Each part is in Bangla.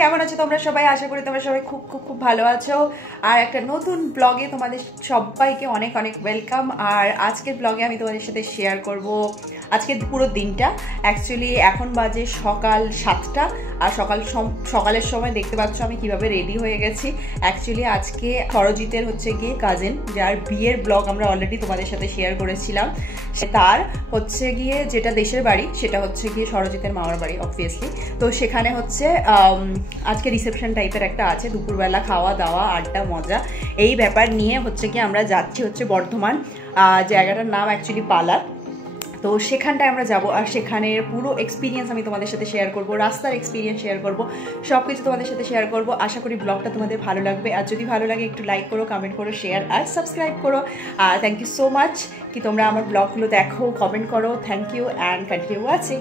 কেমন আছো তোমরা সবাই? আশা করি তোমরা সবাই খুব খুব খুব ভালো আছো। আর একটা নতুন ব্লগে তোমাদের সবাইকে অনেক অনেক ওয়েলকাম। আর আজকের ব্লগে আমি তোমাদের সাথে শেয়ার করব আজকের পুরো দিনটা। অ্যাকচুয়ালি এখন বাজে সকাল 7টা, আর সকালের সময় দেখতে পাচ্ছ আমি কিভাবে রেডি হয়ে গেছি। অ্যাকচুয়ালি আজকে সরজিতের হচ্ছে গিয়ে কাজিন, যার বিয়ের ব্লগ আমরা অলরেডি তোমাদের সাথে শেয়ার করেছিলাম। তার হচ্ছে গিয়ে যেটা দেশের বাড়ি সেটা হচ্ছে গিয়ে সরজিতের মামার বাড়ি অবভিয়াসলি। তো সেখানে হচ্ছে আজকে রিসেপশন টাইপের একটা আছে, দুপুরবেলা খাওয়া দাওয়া আড্ডা মজা এই ব্যাপার নিয়ে হচ্ছে কি আমরা যাচ্ছি হচ্ছে বর্ধমান। জায়গাটার নাম অ্যাকচুয়ালি পালা। তো সেখানটায় আমরা যাব, আর সেখানের পুরো এক্সপিরিয়েন্স আমি তোমাদের সাথে শেয়ার করব, রাস্তার এক্সপিরিয়েন্স শেয়ার করব, সব কিছু তোমাদের সাথে শেয়ার করব। আশা করি ব্লগটা তোমাদের ভালো লাগবে। আর যদি ভালো লাগে একটু লাইক করো, কমেন্ট করো, শেয়ার আর সাবস্ক্রাইব করো। আর থ্যাংক ইউ সো মাচ কি তোমরা আমার ব্লগগুলো দেখো, কমেন্ট করো। Thank you and continue watching.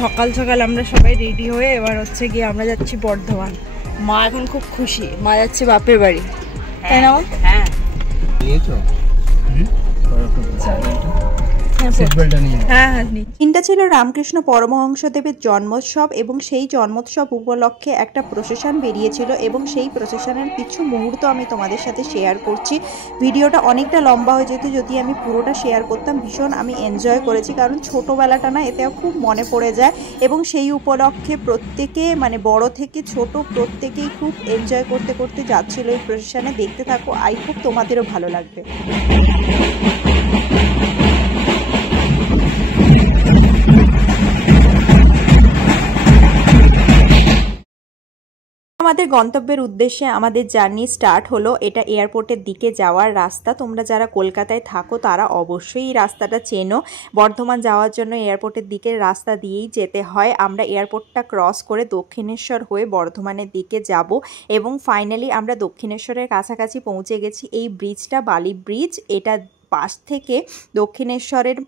সকাল সকাল আমরা সবাই রেডি হয়ে এবার হচ্ছে গিয়ে আমরা যাচ্ছি বর্ধমান। মা এখন খুব খুশি, মা যাচ্ছে বাপের বাড়ি, তাই না? হ্যাঁ। দিনটা ছিল রামকৃষ্ণ পরমহংসদেবের জন্মোৎসব, এবং সেই জন্মোৎসব উপলক্ষে একটা প্রসেশন বেরিয়েছিল, এবং সেই প্রসেশনের কিছু মুহূর্ত আমি তোমাদের সাথে শেয়ার করছি। ভিডিওটা অনেকটা লম্বা হয়ে যেত যদি আমি পুরোটা শেয়ার করতাম। ভীষণ আমি এনজয় করেছি, কারণ ছোটোবেলাটা না এতে খুব মনে পড়ে যায়, এবং সেই উপলক্ষে প্রত্যেকে মানে বড় থেকে ছোট প্রত্যেকেই খুব এনজয় করতে করতে যাচ্ছিল এই প্রসেশনে। দেখতে থাকো, আই হোপ তোমাদেরও ভালো লাগবে। আমাদের গন্তব্যের উদ্দেশ্যে আমাদের জার্নি স্টার্ট হলো। এটা এয়ারপোর্টের দিকে যাওয়ার রাস্তা। তোমরা যারা কলকাতায় থাকো তারা অবশ্যই এই রাস্তাটা চেনো। বর্ধমান যাওয়ার জন্য এয়ারপোর্টের দিকের রাস্তা দিয়েই যেতে হয়। আমরা এয়ারপোর্টটা ক্রস করে দক্ষিণেশ্বর হয়ে বর্ধমানের দিকে যাব, এবং ফাইনালি আমরা দক্ষিণেশ্বরের কাছাকাছি পৌঁছে গেছি। এই ব্রিজটা বালি ব্রিজ। এটা পাশ থেকে দক্ষিণেশ্বরের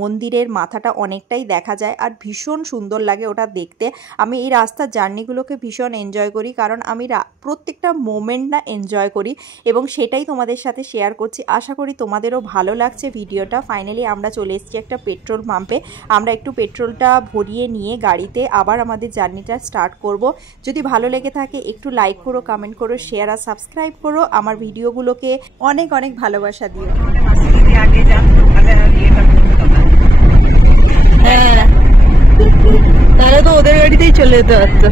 মন্দিরের মাথাটা অনেকটাই দেখা যায়, আর ভীষণ সুন্দর লাগে ওটা দেখতে। আমি এই রাস্তার জার্নিগুলোকে ভীষণ এনজয় করি, কারণ আমি প্রত্যেকটা মোমেন্ট না এনজয় করি, এবং সেটাই তোমাদের সাথে শেয়ার করছি। আশা করি তোমাদেরও ভালো লাগছে ভিডিওটা। ফাইনালি আমরা চলে এসেছি একটা পেট্রোল পাম্পে। আমরা একটু পেট্রোলটা ভরিয়ে নিয়ে গাড়িতে আবার আমাদের জার্নিটা স্টার্ট করব। যদি ভালো লেগে থাকে একটু লাইক করো, কমেন্ট করো, শেয়ার আর সাবস্ক্রাইব করো। আমার ভিডিওগুলোকে অনেক অনেক ভালোবাসা দিও। আগে তাহলে তো ওদের গাড়িতেই চলে যেতে পারতো।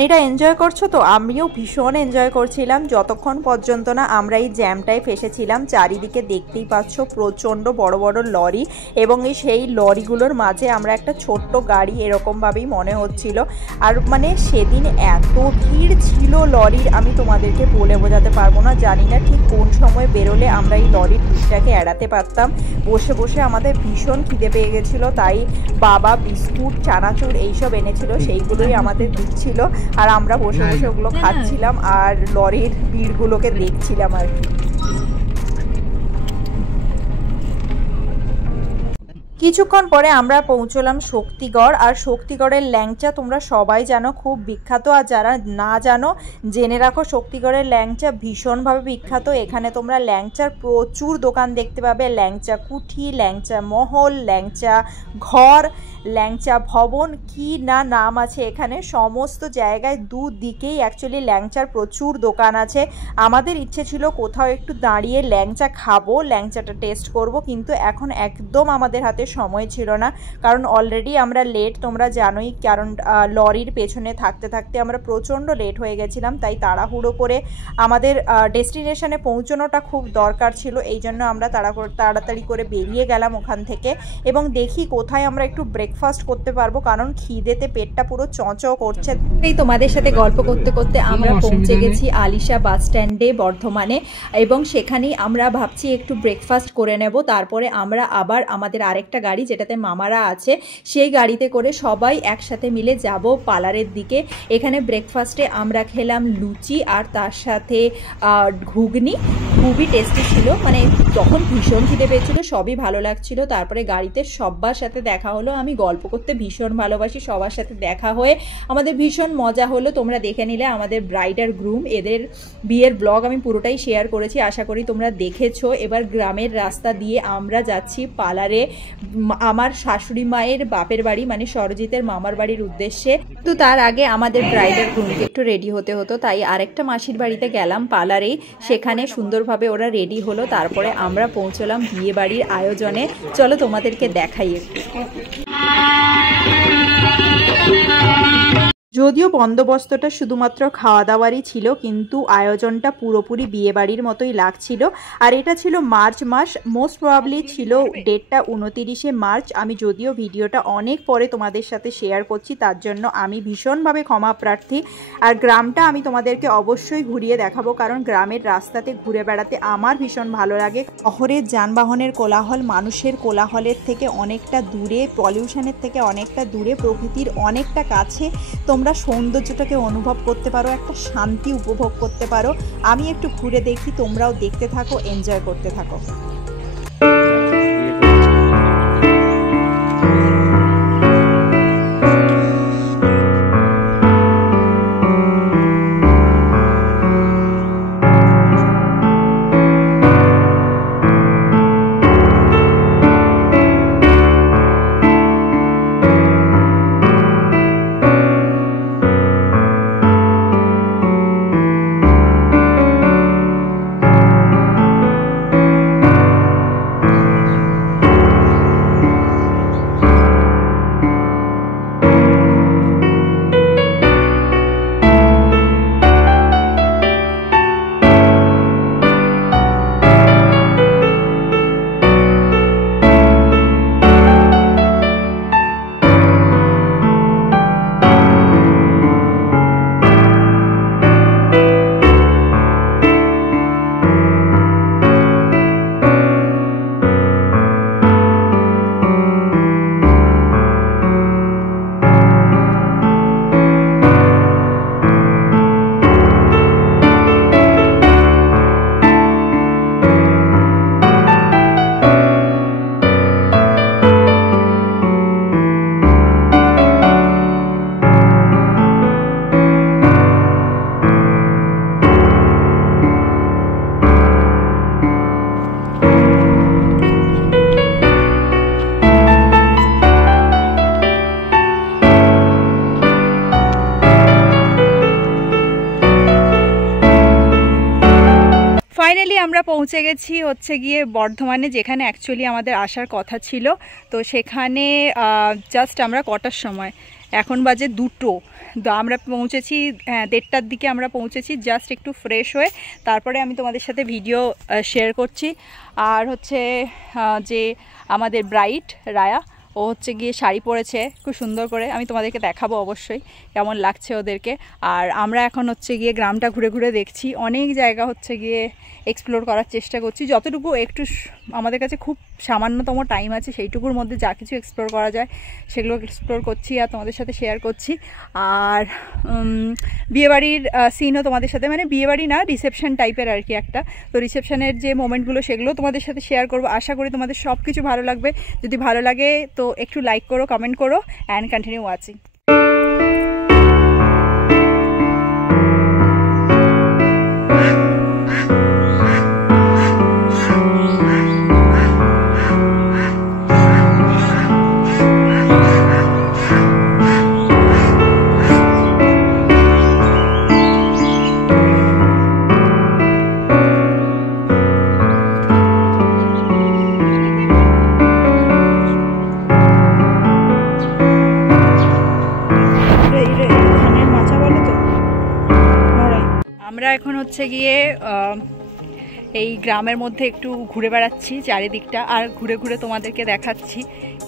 জার্নিটা এনজয় করছো তো? আমিও ভীষণ এনজয় করছিলাম, যতক্ষণ পর্যন্ত না আমরা এই জ্যামটায় ফেসেছিলাম। চারিদিকে দেখতেই পাচ্ছ প্রচণ্ড বড় বড় লরি, এবং সেই লরিগুলোর মাঝে আমরা একটা ছোট্ট গাড়ি এরকমভাবেই মনে হচ্ছিল। আর মানে সেদিন এত ভিড় ছিল লরির, আমি তোমাদেরকে বলে বোঝাতে পারবো না। জানি না ঠিক কোন সময় বেরোলে আমরা এই লরির ভিড়টাকে এড়াতে পারতাম। বসে বসে আমাদের ভীষণ খিদে পেয়ে গেছিলো, তাই বাবা বিস্কুট চানাচুর এইসব এনেছিল, সেইগুলোই আমাদের দিচ্ছিল, আর আমরা বসে বসে ওগুলো খাচ্ছিলাম আর লরির ভিড়গুলোকে দেখছিলাম আর কি। কিছুক্ষণ পরে আমরা পৌঁছলাম শক্তিগড়। আর শক্তিগড়ের ল্যাংচা তোমরা সবাই জানো খুব বিখ্যাত, আর যারা না জানো জেনে রাখো শক্তিগড়ের ল্যাংচা ভীষণভাবে বিখ্যাত। এখানে তোমরা ল্যাংচার প্রচুর দোকান দেখতে পাবে। ল্যাংচা কুঠি, ল্যাংচা মহল, ল্যাংচা ঘর, ল্যাংচা ভবন, কি না নাম আছে এখানে। সমস্ত জায়গায় দুদিকেই অ্যাকচুয়ালি ল্যাংচার প্রচুর দোকান আছে। আমাদের ইচ্ছে ছিল কোথাও একটু দাঁড়িয়ে ল্যাংচা খাবো, ল্যাংচাটা টেস্ট করব, কিন্তু এখন একদম আমাদের হাতে সময় ছিল না, কারণ অলরেডি আমরা লেট, তোমরা জানোই, কারণ লরির পেছনে থাকতে থাকতে আমরা প্রচণ্ড লেট হয়ে গেছিলাম। তাই তাড়াহুড়ো করে আমাদের ডেস্টিনেশনে পৌঁছানোটা খুব দরকার ছিল, এই জন্য আমরা তাড়াতাড়ি করে বেরিয়ে গেলাম ওখান থেকে, এবং দেখি কোথায় আমরা একটু ব্রেক ব্রেকফাস্ট করতে পারবো, কারণ খিদেতে পেটটা পুরো চঁচো করছে। এই তোমাদের সাথে গল্প করতে করতে আমরা পৌঁছে গেছি আলিশা বাস স্ট্যান্ডে বর্ধমানে, এবং সেখানেই আমরা ভাবছি একটু ব্রেকফাস্ট করে নেব। তারপরে আমরা আবার আমাদের আরেকটা গাড়ি, যেটাতে মামারা আছে, সেই গাড়িতে করে সবাই একসাথে মিলে যাব পার্লারের দিকে। এখানে ব্রেকফাস্টে আমরা খেলাম লুচি আর তার সাথে ঘুগনি, খুবই টেস্টি ছিল। মানে যখন ভীষণ খিদে পেয়েছিল, সবই ভালো লাগছিল। তারপরে গাড়িতে সবার সাথে দেখা হলো। আমি গল্প করতে ভীষণ ভালোবাসি, সবার সাথে দেখা হয়ে আমাদের ভীষণ মজা হলো। তোমরা দেখে নিলে আমাদের ব্রাইড আর গ্রুম, এদের বিয়ের ব্লগ আমি পুরোটাই শেয়ার করেছি, আশা করি তোমরা দেখেছো। এবার গ্রামের রাস্তা দিয়ে আমরা যাচ্ছি পার্লারে আমার শাশুড়ি মায়ের বাপের বাড়ি, মানে সরজিতের মামার বাড়ির উদ্দেশ্যে। তো তার আগে আমাদের ব্রাইড আর গ্রুমকে একটু রেডি হতে হতো, তাই আরেকটা মাসির বাড়িতে গেলাম পার্লারেই। সেখানে সুন্দরভাবে ওরা রেডি হলো। তারপরে আমরা পৌঁছলাম বিয়ে বাড়ির আয়োজনে। চলো তোমাদেরকে দেখাই একটু। যদিও বন্দোবস্তটা শুধুমাত্র খাওয়া দাওয়ারই ছিল, কিন্তু আয়োজনটা পুরোপুরি বিয়েবাড়ির মতোই লাগছিল। আর এটা ছিল মার্চ মাস, মোস্ট প্রবাবলি ছিল ডেটটা 29শে মার্চ। আমি যদিও ভিডিওটা অনেক পরে তোমাদের সাথে শেয়ার করছি, তার জন্য আমি ভীষণভাবে ক্ষমা প্রার্থী। আর গ্রামটা আমি তোমাদেরকে অবশ্যই ঘুরিয়ে দেখাবো, কারণ গ্রামের রাস্তাতে ঘুরে বেড়াতে আমার ভীষণ ভালো লাগে। শহরের যানবাহনের কোলাহল মানুষের কোলাহলের থেকে অনেকটা দূরে, পলিউশনের থেকে অনেকটা দূরে, প্রকৃতির অনেকটা কাছে তোমরা সৌন্দর্যটাকে অনুভব করতে পারো, একটা শান্তি উপভোগ করতে পারো। আমি একটু ঘুরে দেখি, তোমরাও দেখতে থাকো, এনজয় করতে থাকো। ফাইনালি আমরা পৌঁছে গেছি হচ্ছে গিয়ে বর্ধমানে, যেখানে অ্যাকচুয়ালি আমাদের আসার কথা ছিল। তো সেখানে জাস্ট আমরা কটার সময়, এখন বাজে 2টো, আমরা পৌঁছেছি 1:30টার দিকে আমরা পৌঁছেছি। জাস্ট একটু ফ্রেশ হয়ে তারপরে আমি তোমাদের সাথে ভিডিও শেয়ার করছি। আর হচ্ছে যে আমাদের ব্রাইড রায়া, ও হচ্ছে গিয়ে শাড়ি পরেছে খুব সুন্দর করে, আমি তোমাদেরকে দেখাবো অবশ্যই কেমন লাগছে ওদেরকে। আর আমরা এখন হচ্ছে গিয়ে গ্রামটা ঘুরে ঘুরে দেখছি, অনেক জায়গা হচ্ছে গিয়ে এক্সপ্লোর করার চেষ্টা করছি, যতটুকু একটু আমাদের কাছে খুব সামান্যতম টাইম আছে সেইটুকুর মধ্যে যা কিছু এক্সপ্লোর করা যায় সেগুলো এক্সপ্লোর করছি আর তোমাদের সাথে শেয়ার করছি। আর বিয়েবাড়ির সিনও তোমাদের সাথে, মানে বিয়েবাড়ি না, রিসেপশন টাইপের আর কি একটা, তো রিসেপশনের যে মোমেন্টগুলো সেগুলো তোমাদের সাথে শেয়ার করবো। আশা করি তোমাদের সব কিছু ভালো লাগবে। যদি ভালো লাগে তো একটু লাইক করো, কমেন্ট করো, অ্যান্ড কন্টিনিউ ওয়াচিং। আমরা এখন হচ্ছে গিয়ে এই গ্রামের মধ্যে একটু ঘুরে বেড়াচ্ছি চারিদিকটা, আর ঘুরে ঘুরে তোমাদেরকে দেখাচ্ছি।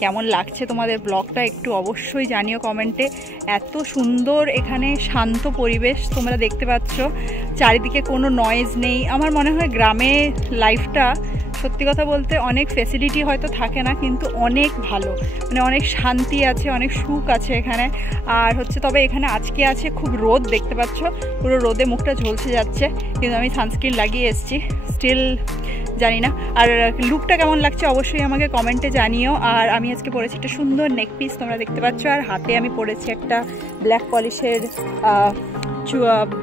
কেমন লাগছে তোমাদের ব্লগটা একটু অবশ্যই জানিও কমেন্টে। এত সুন্দর এখানে শান্ত পরিবেশ তোমরা দেখতে পাচ্ছ, চারিদিকে কোনো নয়েজ নেই। আমার মনে হয় গ্রামে লাইফটা সত্যি কথা বলতে অনেক ফেসিলিটি হয়তো থাকে না, কিন্তু অনেক ভালো, মানে অনেক শান্তি আছে, অনেক সুখ আছে এখানে। আর হচ্ছে তবে এখানে আজকে আছে খুব রোদ, দেখতে পাচ্ছ পুরো রোদে মুখটা ঝলসে যাচ্ছে, কিন্তু আমি সানস্ক্রিন লাগিয়ে এসেছি, স্টিল জানি না। আর লুকটা কেমন লাগছে অবশ্যই আমাকে কমেন্টে জানিও। আর আমি আজকে পরেছি একটা সুন্দর নেক পিস, তোমরা দেখতে পাচ্ছ, আর হাতে আমি পরেছি একটা ব্ল্যাক পলিশের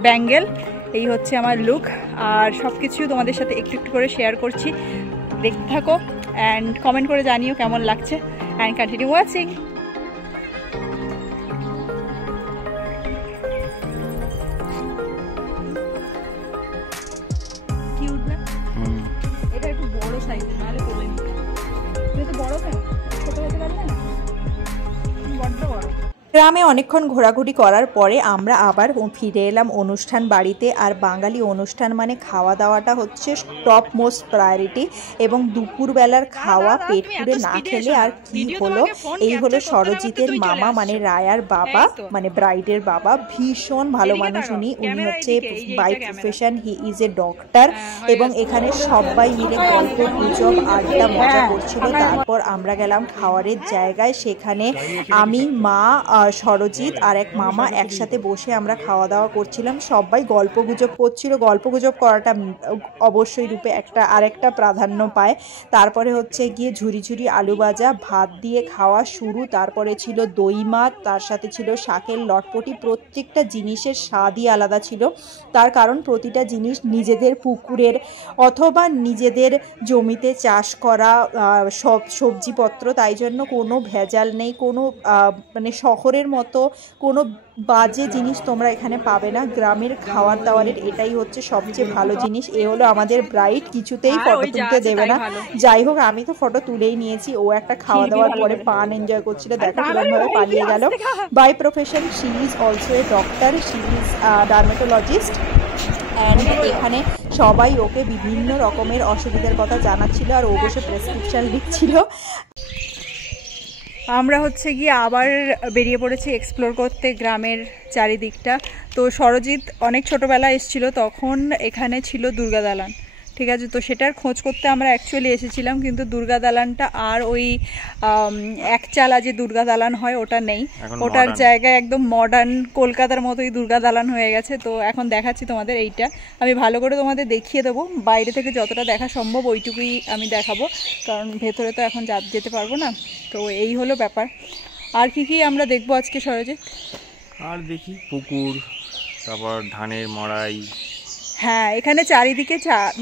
ব্যাঙ্গেল। এই হচ্ছে আমার লুক, আর সব কিছু তোমাদের সাথে একটু একটু করে শেয়ার করছি। দেখতে থাকো অ্যান্ড কমেন্ট করে জানিও কেমন লাগছে, অ্যান্ড কন্টিনিউ ওয়াচিং। এটা একটু বড় সাইজ, নাহলে করে নিতে। তুমি তো বড় কেন, ছোট হতে পারবে না, বড্ড বড়। গ্রামে অনেকক্ষণ ঘোরাঘুরি করার পরে আমরা আবার ফিরে এলাম অনুষ্ঠান বাড়িতে। আর বাঙালি অনুষ্ঠান মানে খাওয়া দাওয়াটা হচ্ছে টপ মোস্ট প্রায়োরিটি, এবং দুপুরবেলার খাওয়া পেট পুরে না খেলে আর কি হলো। এই হলো সরজিতের মামা মানে রায়ার বাবা, মানে ব্রাইডের বাবা। ভীষণ ভালো মানুষ উনি হচ্ছে by profession he is a doctor, এবং এখানে সবাই মিলে গল্প গুজব আড্ডা মজা করছিল। তারপর আমরা গেলাম খাওয়ারের জায়গায়, সেখানে আমি, মা, সরজিৎ আর এক মামা একসাথে বসে আমরা খাওয়া দাওয়া করছিলাম। সবাই গল্প গুজব করছিল, গল্প গুজব করাটা অবশ্যই রূপে আরেকটা প্রাধান্য পায়। তারপরে হচ্ছে গিয়ে ঝুরি ঝুরি আলু ভাজা, ভাত দিয়ে খাওয়া শুরু। তারপরে ছিল দই মাছ, তার সাথে ছিল শাকের লটপটি। প্রত্যেকটা জিনিসের স্বাদই আলাদা ছিল, তার কারণ প্রতিটা জিনিস নিজেদের পুকুরের অথবা নিজেদের জমিতে চাষ করা সব সবজিপত্র, তাই জন্য কোনো ভেজাল নেই, কোনো মানে শহরের মতো কোনো বাজে জিনিস তোমরা এখানে পাবে না। গ্রামের খাওয়ার দাওয়ারের এটাই হচ্ছে সবচেয়ে ভালো জিনিস। এ হলো আমাদের ব্রাইড, কিছুতেই ফটো তুলতে দেবে না। যাই হোক, আমি তো ফটো তুলেই নিয়েছি। ও একটা খাওয়া দাওয়ার পরে পান এনজয় করছিল, দেখো কিরকমভাবে পালিয়ে গেল। By profession she is also a doctor, she is dermatologist, and এখানে সবাই ওকে বিভিন্ন রকমের অসুবিধার কথা জানাচ্ছিল, আর ও বসে প্রেসক্রিপশন লিখছিল। আমরা হচ্ছে গিয়ে আবার বেরিয়ে পড়েছি এক্সপ্লোর করতে গ্রামের চারিদিকটা। তো সরজিৎ অনেক ছোটোবেলা এসেছিল, তখন এখানে ছিল দুর্গা দালান, ঠিক আছে। তো সেটার খোঁজ করতে আমরা অ্যাকচুয়ালি এসেছিলাম, কিন্তু দুর্গা দালানটা আর ওই একচালা যে দুর্গা দালান হয় ওটা নেই, ওটার জায়গায় একদম মডার্ন কলকাতার মতোই দুর্গা দালান হয়ে গেছে। তো এখন দেখাচ্ছি তোমাদের এইটা, আমি ভালো করে তোমাদের দেখিয়ে দেবো, বাইরে থেকে যতটা দেখা সম্ভব ওইটুকুই আমি দেখাবো, কারণ ভেতরে তো এখন যেতে পারবো না। তো এই হলো ব্যাপার। আর কি কি আমরা দেখবো আজকে সরজিৎ? আর দেখি পুকুর, তারপর ধানের মড়াই। হ্যাঁ, এখানে চারিদিকে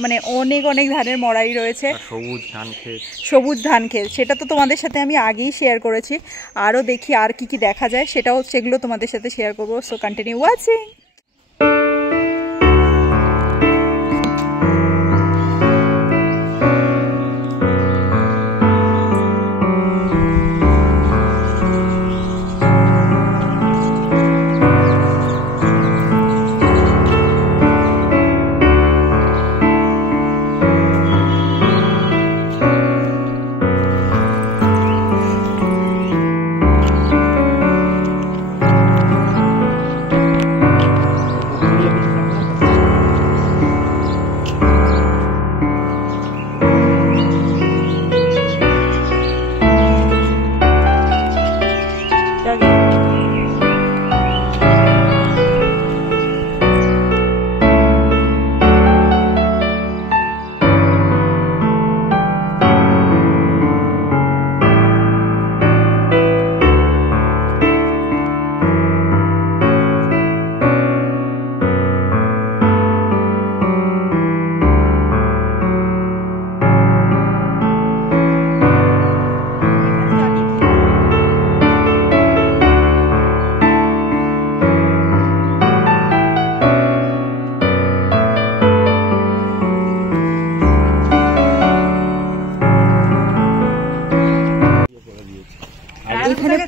মানে অনেক অনেক ধানের মড়াই রয়েছে, সবুজ ধান ক্ষেত, সেটা তো তোমাদের সাথে আমি আগেই শেয়ার করেছি। আরও দেখি আর কি কি দেখা যায়, সেগুলো তোমাদের সাথে শেয়ার করবো। So continue watching.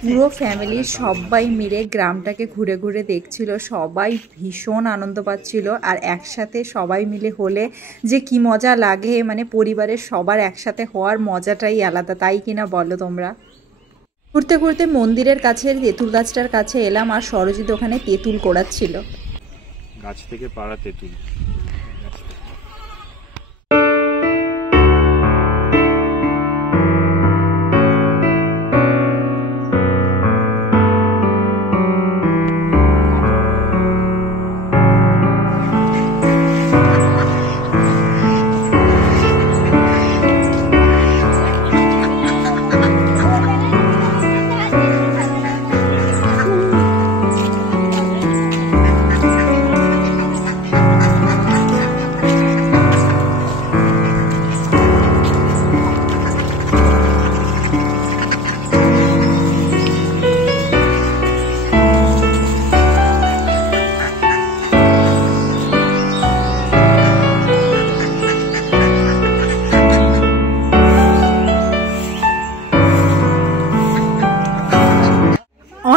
পুরো ফ্যামিলির সবাই মিলে গ্রামটাকে ঘুরে ঘুরে দেখছিল, সবাই ভীষণ আনন্দ পাচ্ছিল। আর একসাথে সবাই মিলে হলে যে কি মজা লাগে, মানে পরিবারের সবার একসাথে হওয়ার মজাটাই আলাদা, তাই কিনা বলো তোমরা। ঘুরতে ঘুরতে মন্দিরের কাছে তেঁতুল গাছটার কাছে এলাম, আর সরজিৎ ওখানে তেঁতুল কোড়াচ্ছিল। গাছ থেকে পাড়া তেঁতুল।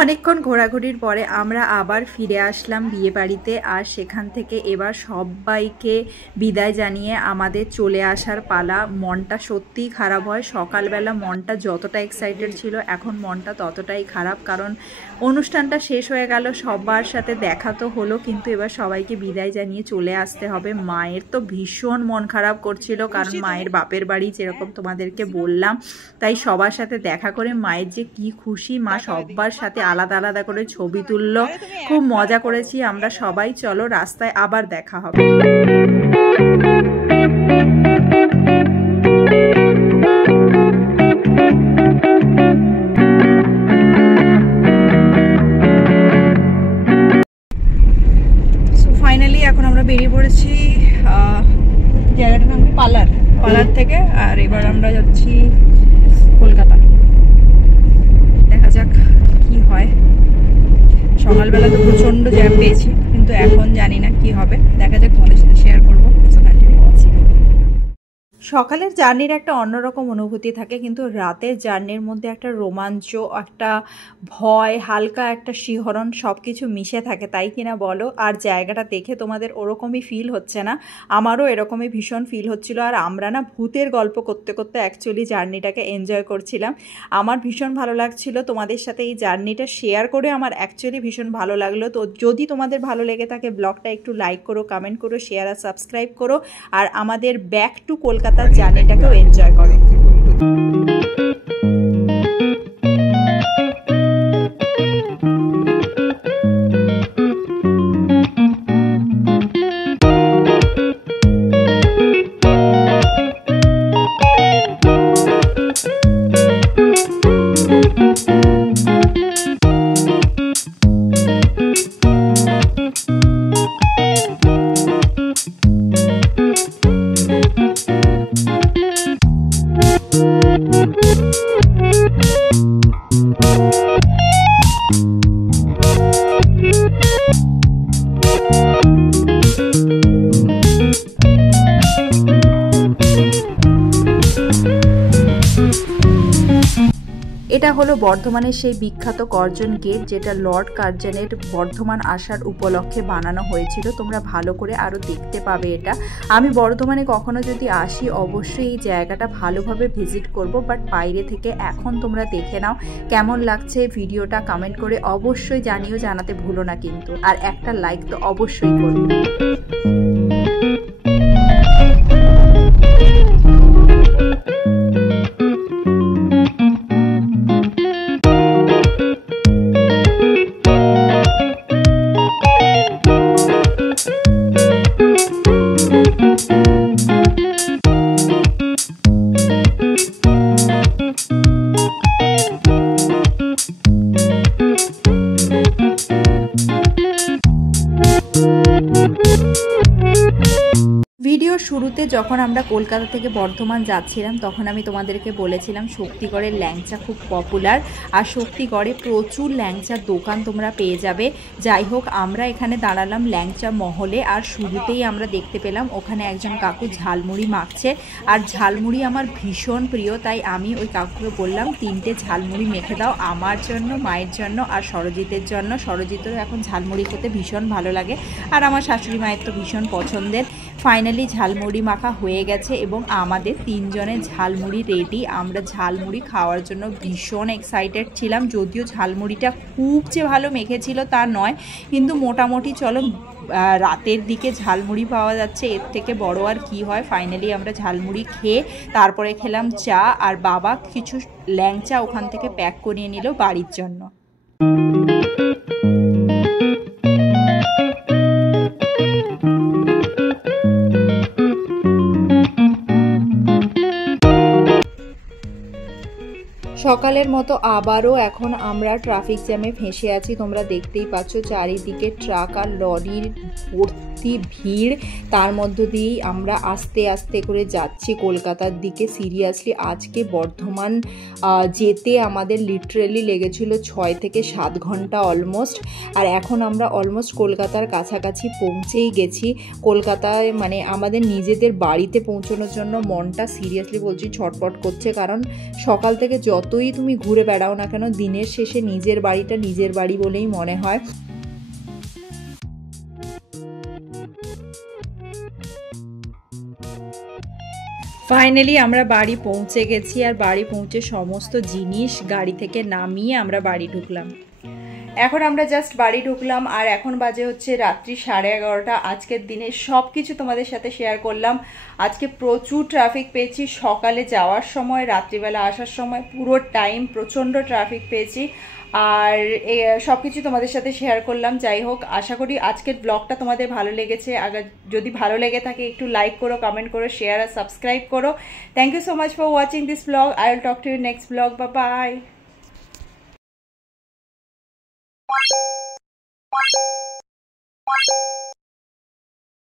অনেকক্ষণ ঘোরাঘুরির পরে আমরা আবার ফিরে আসলাম বিয়ে বাড়িতে। আর সেখান থেকে এবার সবাইকে বিদায় জানিয়ে আমাদের চলে আসার পালা। মনটা সত্যিই খারাপ হয়, সকালবেলা মনটা যতটা এক্সাইটেড ছিল এখন মনটা ততটাই খারাপ, কারণ অনুষ্ঠানটা শেষ হয়ে গেল, সবার সাথে দেখা তো হলো, কিন্তু এবার সবাইকে বিদায় জানিয়ে চলে আসতে হবে। মায়ের তো ভীষণ মন খারাপ করছিল, কারণ মায়ের বাপের বাড়ি যেরকম তোমাদেরকে বললাম, তাই সবার সাথে দেখা করে মায়ের যে কি খুশি, মা সবার সাথে আলাদা আলাদা করে ছবি তুললো, খুব মজা করেছি আমরা সবাই। চলো রাস্তায় আবার দেখা হবে। ফাইনালি এখন আমরা বেরিয়ে পড়েছি জায়গাটার নাম কি পালার থেকে, আর এবার আমরা যাচ্ছি কলকাতা। দেখা যাক কি হয়। সকালবেলা তো প্রচণ্ড জ্যাম পেয়েছি, কিন্তু এখন জানি না কি হবে, দেখা যাক, তোমাদের সাথে শেয়ার করবো। সকালের জার্নির একটা অন্যরকম অনুভূতি থাকে, কিন্তু রাতের জার্নির মধ্যে একটা রোমাঞ্চ, একটা ভয়, হালকা একটা শিহরণ সব কিছু মিশে থাকে, তাই কিনা বলো। আর জায়গাটা দেখে তোমাদের ওরকমই ফিল হচ্ছে না? আমারও এরকমই ভীষণ ফিল হচ্ছিল। আর আমরা না ভূতের গল্প করতে করতে অ্যাকচুয়ালি জার্নিটাকে এনজয় করছিলাম। আমার ভীষণ ভালো লাগছিল, তোমাদের সাথে এই জার্নিটা শেয়ার করে আমার অ্যাকচুয়ালি ভীষণ ভালো লাগলো। তো যদি তোমাদের ভালো লেগে থাকে ব্লগটা একটু লাইক করো, কমেন্ট করো, শেয়ার আর সাবস্ক্রাইব করো, আর আমাদের ব্যাক টু কলকাতা জার্নিটাকেও এনজয় করো। এটা হলো বর্ধমানের সেই বিখ্যাত কার্জন গেট, যেটা লর্ড কার্জনের বর্ধমান আসার উপলক্ষে বানানো হয়েছিল। তোমরা ভালো করে আরও দেখতে পাবে এটা। আমি বর্ধমানে কখনো যদি আসি অবশ্যই এই জায়গাটা ভালোভাবে ভিজিট করব, বাট বাইরে থেকে এখন তোমরা দেখে নাও কেমন লাগছে ভিডিওটা, কমেন্ট করে অবশ্যই জানিও, জানাতে ভুলো না কিন্তু। আর একটা লাইক তো অবশ্যই করবে। Thank you. শুরুতে যখন আমরা কলকাতা থেকে বর্ধমান যাচ্ছিলাম তখন আমি তোমাদেরকে বলেছিলাম শক্তিগড়ের ল্যাংচা খুব পপুলার, আর শক্তিগড়ে প্রচুর ল্যাংচার দোকান তোমরা পেয়ে যাবে। যাই হোক, আমরা এখানে দাঁড়ালাম ল্যাংচা মহলে, আর শুরুতেই আমরা দেখতে পেলাম ওখানে একজন কাকু ঝালমুড়ি মাখছে। আর ঝালমুড়ি আমার ভীষণ প্রিয়, তাই আমি ওই কাকুকে বললাম 3টে ঝালমুড়ি মেখে দাও, আমার জন্য, মায়ের জন্য আর সরজিতের জন্য। সরজিতেরও এখন ঝালমুড়ি খেতে ভীষণ ভালো লাগে, আর আমার শাশুড়ি মায়ের তো ভীষণ পছন্দের। ফাইনালি ঝালমুড়ি মাখা হয়ে গেছে এবং আমাদের 3 জনের ঝালমুড়ি রেডি। আমরা ঝালমুড়ি খাওয়ার জন্য ভীষণ এক্সাইটেড ছিলাম, যদিও ঝালমুড়িটা খুব যে ভালো মেখেছিল তা নয়, কিন্তু মোটামুটি চলো রাতের দিকে ঝালমুড়ি পাওয়া যাচ্ছে, এর থেকে বড় আর কি হয়। ফাইনালি আমরা ঝালমুড়ি খেয়ে তারপরে খেলাম চা, আর বাবা কিছু ল্যাংচা ওখান থেকে প্যাক করিয়ে নিল বাড়ির জন্য। সকালের মতো আবারও এখন আমরা ট্রাফিক জ্যামে ফেঁসে আছি। তোমরা দেখতেই পাচ্ছ চারিদিকে ট্রাক আর লরির ভর্তি ভিড়, তার মধ্য দিয়েই আমরা আস্তে আস্তে করে যাচ্ছি কলকাতার দিকে। সিরিয়াসলি আজকে বর্ধমান যেতে আমাদের লিটারেলি লেগেছিল 6 থেকে 7 ঘন্টা অলমোস্ট, আর এখন আমরা অলমোস্ট কলকাতার কাছাকাছি পৌঁছেই গেছি। কলকাতায় মানে আমাদের নিজেদের বাড়িতে পৌঁছানোর জন্য মনটা সিরিয়াসলি বলছি ছটফট করছে, কারণ সকাল থেকে যতই তুমি ঘুরে বেড়াও না কেন দিনের শেষে নিজের বাড়িটা নিজের বাড়ি বলেই মনে হয়। ফাইনালি আমরা বাড়ি পৌঁছে গেছি, আর বাড়ি পৌঁছে সমস্ত জিনিস গাড়ি থেকে নামিয়ে আমরা বাড়ি ঢুকলাম। এখন আমরা জাস্ট বাড়ি ঢুকলাম, আর এখন বাজে হচ্ছে রাত্রি 11:30। আজকের দিনে সব কিছু তোমাদের সাথে শেয়ার করলাম। আজকে প্রচুর ট্রাফিক পেয়েছি, সকালে যাওয়ার সময়, রাত্রিবেলা আসার সময় পুরো টাইম প্রচণ্ড ট্রাফিক পেয়েছি, আর সব কিছু তোমাদের সাথে শেয়ার করলাম। যাই হোক, আশা করি আজকের ব্লগটা তোমাদের ভালো লেগেছে। আগে যদি ভালো লেগে থাকে একটু লাইক করো, কমেন্ট করো, শেয়ার আর সাবস্ক্রাইব করো। Thank you so much for watching this blog. I will talk to you next blog. Bye by.